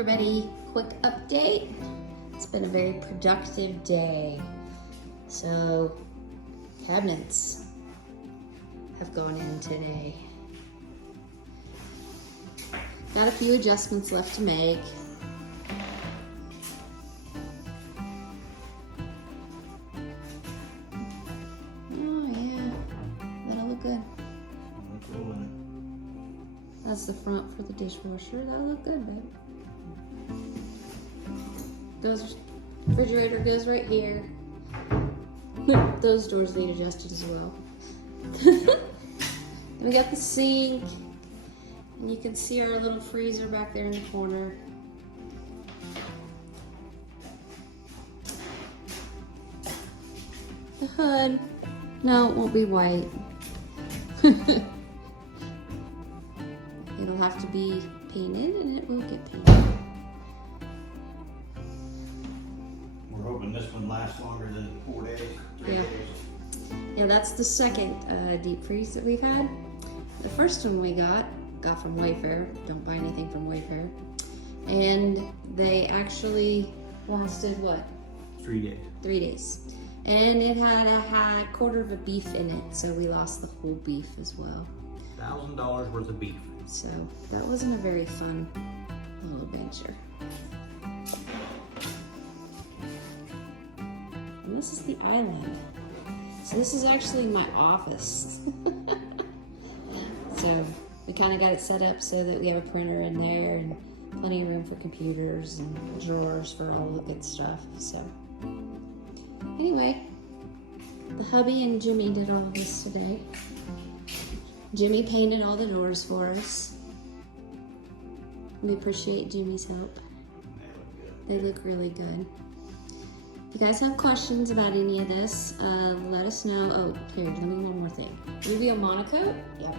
everybody, quick update. It's been a very productive day. So cabinets have gone in today. Got a few adjustments left to make. Oh yeah, that'll look good. That's the front for the dishwasher. That'll look good, babe. Refrigerator goes right here. Those doors need adjusted as well. And we got the sink. And you can see our little freezer back there in the corner. The hood. No, it won't be white. It'll have to be painted, and it will get painted. We're hoping this one lasts longer than 4 days. 3 Yeah. days. Yeah, that's the second deep freeze that we've had. The first one we got from Wayfair. Don't buy anything from Wayfair. And they actually lasted what? 3 days. 3 days. And it had a quarter of a beef in it, so we lost the whole beef as well. $1,000 worth of beef. So that wasn't a very fun little adventure. And this is the island. So this is actually my office. So we kind of got it set up so that we have a printer in there and plenty of room for computers and drawers for all the good stuff. So anyway, the hubby and Jimmy did all of this today. Jimmy painted all the doors for us. We appreciate Jimmy's help. They look really good. If you guys have questions about any of this, let us know. Oh, here, let me one more thing. RubioMonocoat? Yep.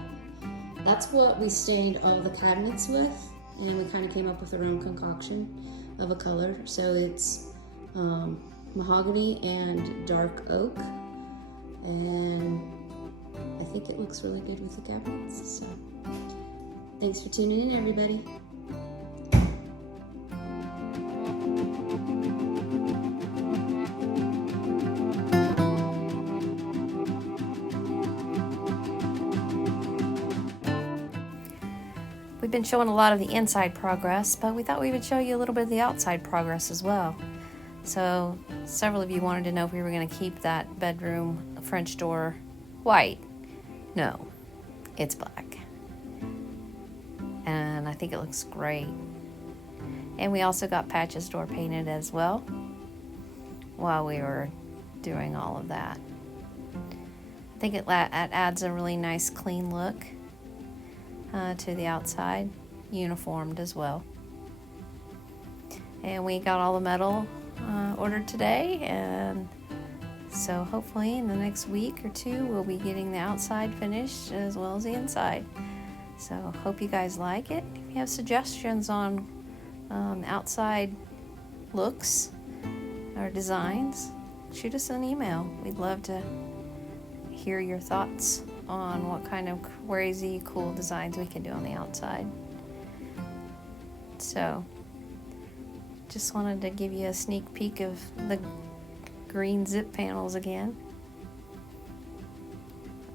That's what we stained all the cabinets with, and we kind of came up with our own concoction of a color. So it's mahogany and dark oak, and I think it looks really good with the cabinets. So thanks for tuning in, everybody. We've been showing a lot of the inside progress, but we thought we would show you a little bit of the outside progress as well. So several of you wanted to know if we were going to keep that bedroom French door white. No, it's black. And I think it looks great. And we also got Patch's door painted as well while we were doing all of that. I think it adds a really nice clean look to the outside, uniformed as well. And we got all the metal ordered today, and so hopefully in the next week or two we'll be getting the outside finished as well as the inside. So hope you guys like it. If you have suggestions on outside looks or designs, shoot us an email. We'd love to hear your thoughts on what kind of crazy cool designs we can do on the outside. So just wanted to give you a sneak peek of the green zip panels again.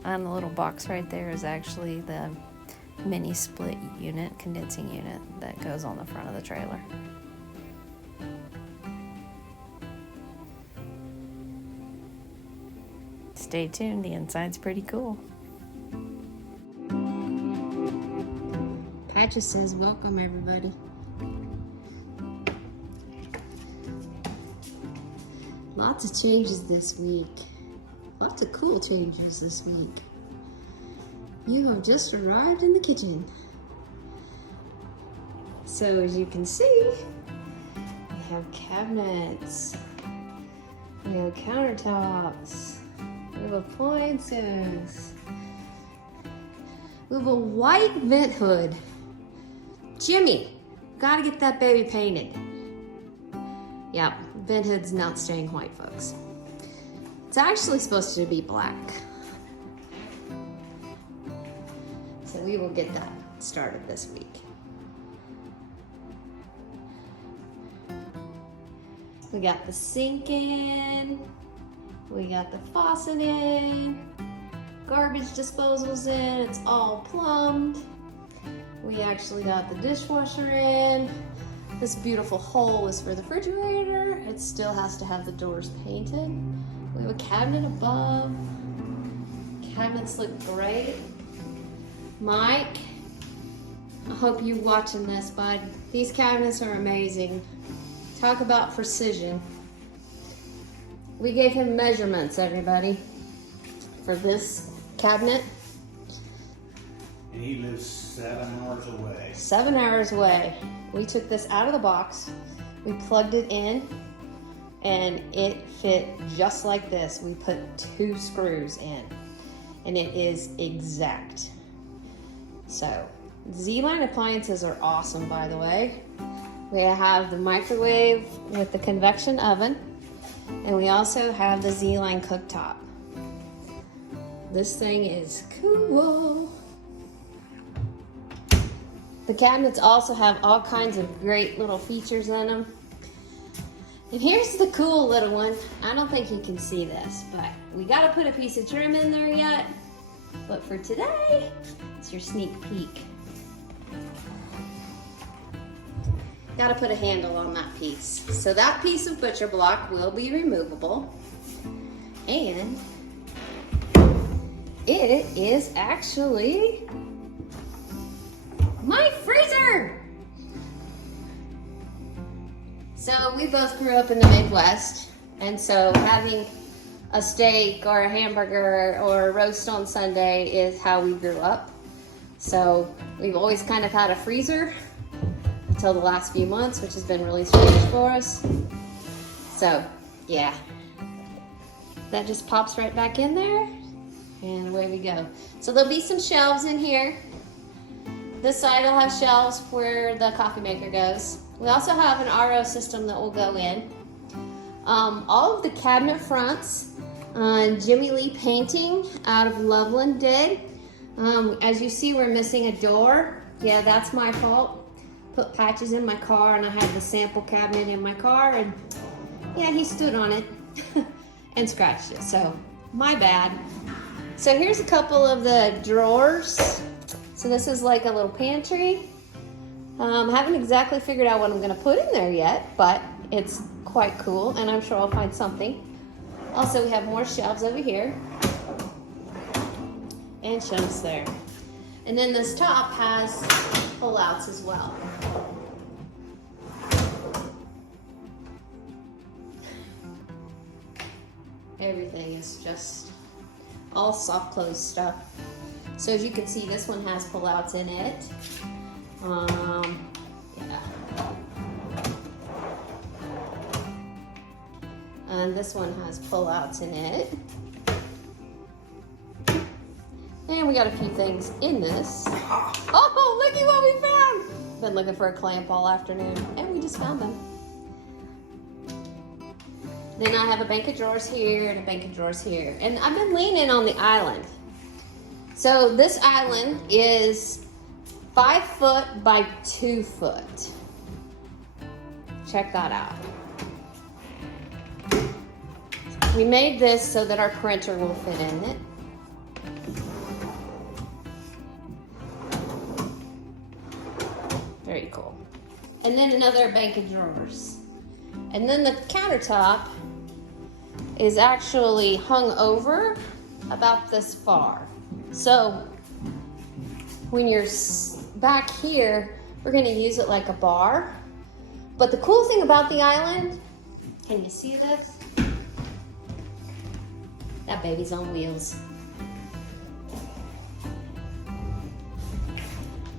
And the little box right there is actually the mini split unit, condensing unit that goes on the front of the trailer. Stay tuned, the inside's pretty cool. Patches says, welcome everybody. Lots of changes this week. Lots of cool changes this week. You have just arrived in the kitchen. So as you can see, we have cabinets, we have countertops, we have appliances, we have a white vent hood. Jimmy, gotta get that baby painted. Yep, vent hood's not staying white, folks. It's actually supposed to be black. So we will get that started this week. We got the sink in. We got the faucet in. Garbage disposal's in. It's all plumbed. We actually got the dishwasher in. This beautiful hole is for the refrigerator. It still has to have the doors painted. We have a cabinet above. Cabinets look great. Mike, I hope you're watching this, bud. These cabinets are amazing. Talk about precision. We gave him measurements, everybody, for this cabinet. And he lives 7 hours away. 7 hours away. We took this out of the box, we plugged it in, and it fit just like this. We put 2 screws in, and it is exact. So, Zline Appliances are awesome, by the way. We have the microwave with the convection oven, and we also have the Zline cooktop. This thing is cool. The cabinets also have all kinds of great little features in them. And here's the cool little one. I don't think you can see this, but we gotta put a piece of trim in there yet. But for today, it's your sneak peek. Gotta put a handle on that piece. So that piece of butcher block will be removable. And it is actually my freezer! So we both grew up in the Midwest, and so having a steak or a hamburger or a roast on Sunday is how we grew up. So we've always kind of had a freezer until the last few months, which has been really strange for us. So yeah, that just pops right back in there, and away we go. So there'll be some shelves in here. This side will have shelves where the coffee maker goes. We also have an RO system that will go in. All of the cabinet fronts, Jimi Lee Painting out of Loveland did. As you see, we're missing a door. Yeah, that's my fault. Put patches in my car, and I had the sample cabinet in my car, and yeah, he stood on it and scratched it, so my bad. So here's a couple of the drawers. So this is like a little pantry. Haven't exactly figured out what I'm gonna put in there yet, but it's quite cool, and I'm sure I'll find something. Also, we have more shelves over here and shelves there. And then this top has pull-outs as well. Everything is just all soft close stuff. So as you can see, this one has pull-outs in it. Yeah. And this one has pull-outs in it. And we got a few things in this. Oh, look at what we found! Been looking for a clamp all afternoon, and we just found them. Then I have a bank of drawers here and a bank of drawers here. And I've been leaning on the island. So this island is 5 foot by 2 foot. Check that out. We made this so that our printer will fit in it. Very cool. And then another bank of drawers. And then the countertop is actually hung over about this far. So when you're back here, we're gonna use it like a bar. But the cool thing about the island, can you see this? That baby's on wheels.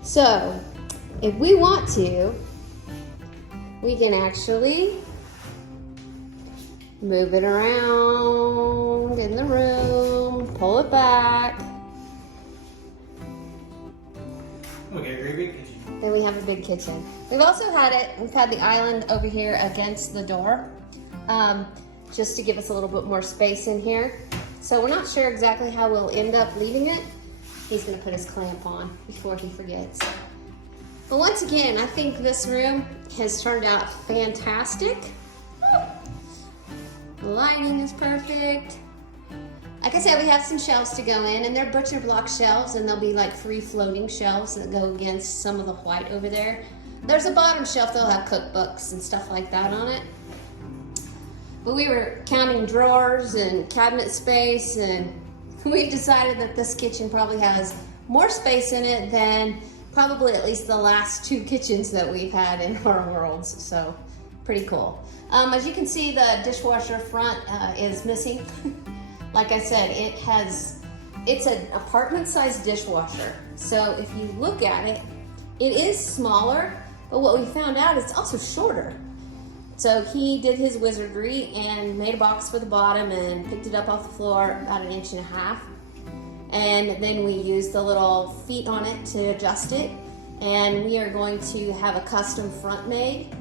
So if we want to, we can actually move it around in the room, pull it back. Okay, great big kitchen. Then we have a big kitchen. We've had the island over here against the door, just to give us a little bit more space in here. So we're not sure exactly how we'll end up leaving it. He's gonna put his clamp on before he forgets. But once again, I think this room has turned out fantastic. The lighting is perfect. Like I said, we have some shelves to go in, and they're butcher block shelves, and they'll be like free floating shelves that go against some of the white over there. There's a bottom shelf that'll have cookbooks and stuff like that on it. But we were counting drawers and cabinet space, and we decided that this kitchen probably has more space in it than probably at least the last 2 kitchens that we've had in our worlds. So pretty cool. As you can see, the dishwasher front is missing. Like I said, it's an apartment-sized dishwasher. So if you look at it, it is smaller, but what we found out is it's also shorter. So he did his wizardry and made a box for the bottom and picked it up off the floor about 1.5 inches. And then we used the little feet on it to adjust it. And we are going to have a custom front made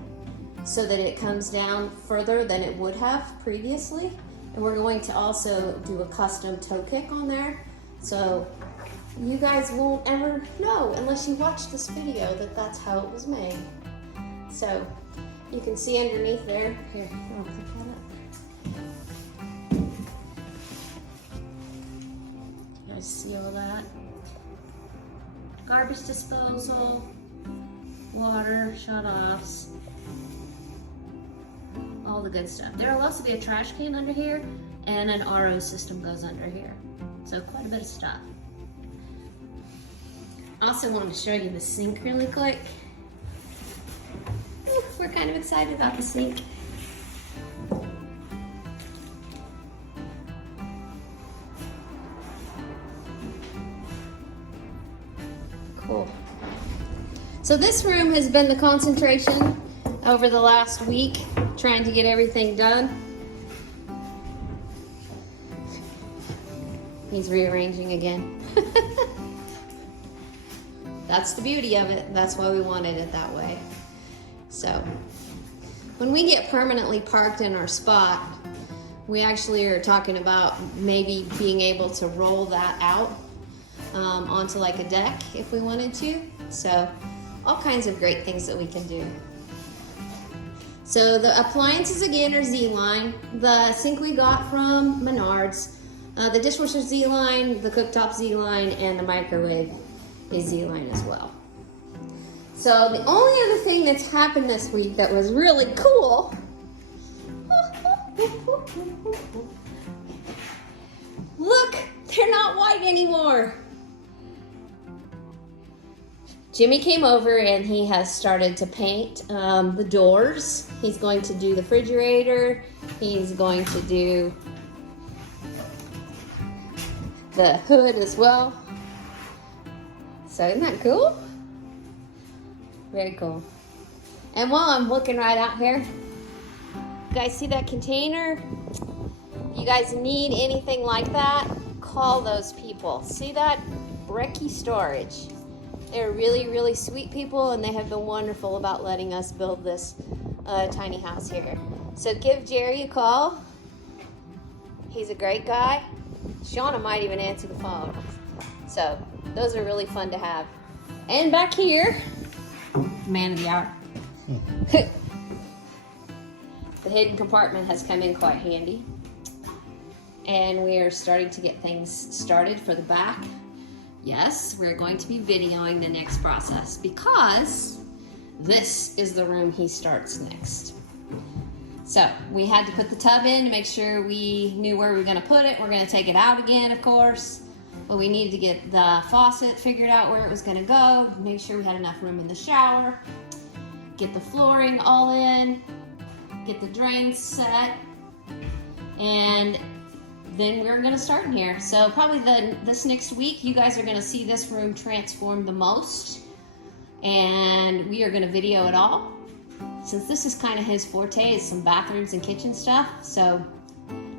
so that it comes down further than it would have previously. And we're going to also do a custom toe kick on there. So you guys won't ever know unless you watch this video that that's how it was made. So you can see underneath there. Here, I'll click on it. You guys see all that? Garbage disposal, water shut-offs, all the good stuff. There will also be a trash can under here, and an RO system goes under here. So quite a bit of stuff. Also wanted to show you the sink really quick. Ooh, we're kind of excited about the sink. Cool. So this room has been the concentration over the last week, trying to get everything done. He's rearranging again. That's the beauty of it. That's why we wanted it that way. So when we get permanently parked in our spot, we actually are talking about maybe being able to roll that out onto like a deck if we wanted to. So all kinds of great things that we can do. So the appliances again are Zline. The sink we got from Menards. The dishwasher Zline, the cooktop Zline, and the microwave is Zline as well. So the only other thing that's happened this week that was really cool. Look, they're not white anymore. Jimmy came over and he has started to paint the doors. He's going to do the refrigerator. He's going to do the hood as well. So isn't that cool? Very cool. And while I'm looking right out here, you guys see that container? If you guys need anything like that, call those people. See that? Brekke Storage. They're really, really sweet people, and they have been wonderful about letting us build this tiny house here. So give Jerry a call. He's a great guy. Shauna might even answer the phone. So those are really fun to have. And back here, man of the hour. The hidden compartment has come in quite handy. And we are starting to get things started for the back. Yes, we're going to be videoing the next process because this is the room he starts next. So we had to put the tub in to make sure we knew where we were going to put it. We're going to take it out again, of course, but we needed to get the faucet figured out where it was going to go, make sure we had enough room in the shower, get the flooring all in, get the drains set, and then we're going to start in here. So probably this next week, you guys are going to see this room transform the most, and we are going to video it all. Since this is kind of his forte, is some bathrooms and kitchen stuff, so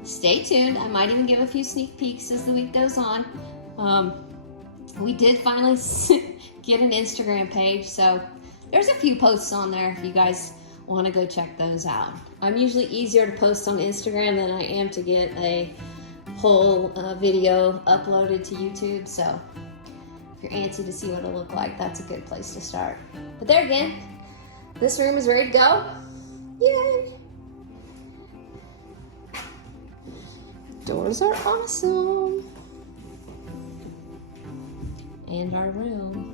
stay tuned. I might even give a few sneak peeks as the week goes on. We did finally get an Instagram page, so there's a few posts on there if you guys want to go check those out. I'm usually easier to post on Instagram than I am to get a whole video uploaded to YouTube, so if you're antsy to see what it'll look like, that's a good place to start. But there again, this room is ready to go. Yay! Doors are awesome. And our room.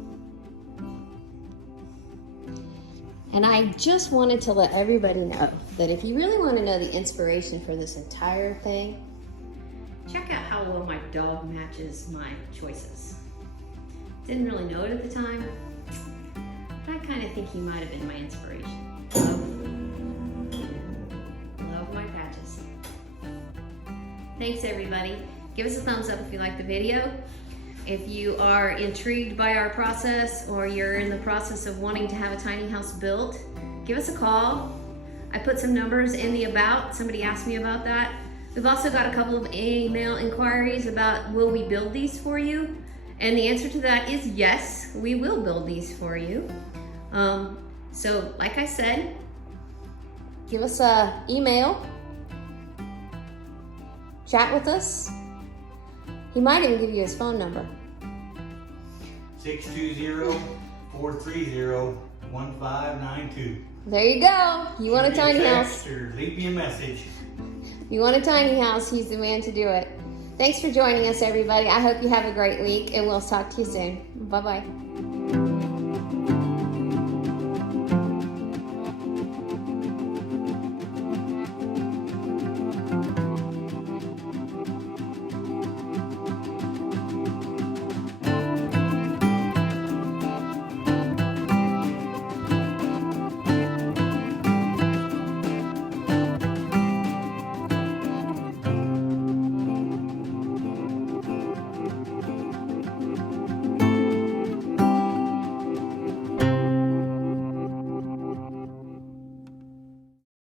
And I just wanted to let everybody know that if you really want to know the inspiration for this entire thing, check out how well my dog matches my choices. Didn't really know it at the time, but I kind of think he might have been my inspiration. Love my patches. Thanks everybody. Give us a thumbs up if you like the video. If you are intrigued by our process or you're in the process of wanting to have a tiny house built, give us a call. I put some numbers in the about. Somebody asked me about that. We've also got a couple of email inquiries about will we build these for you? And the answer to that is yes, we will build these for you. So like I said, give us an email, chat with us. He might even give you his phone number. 620-430-1592. There you go. You want a tiny house. Or leave me a message. If you want a tiny house, he's the man to do it. Thanks for joining us, everybody. I hope you have a great week, and we'll talk to you soon. Bye-bye.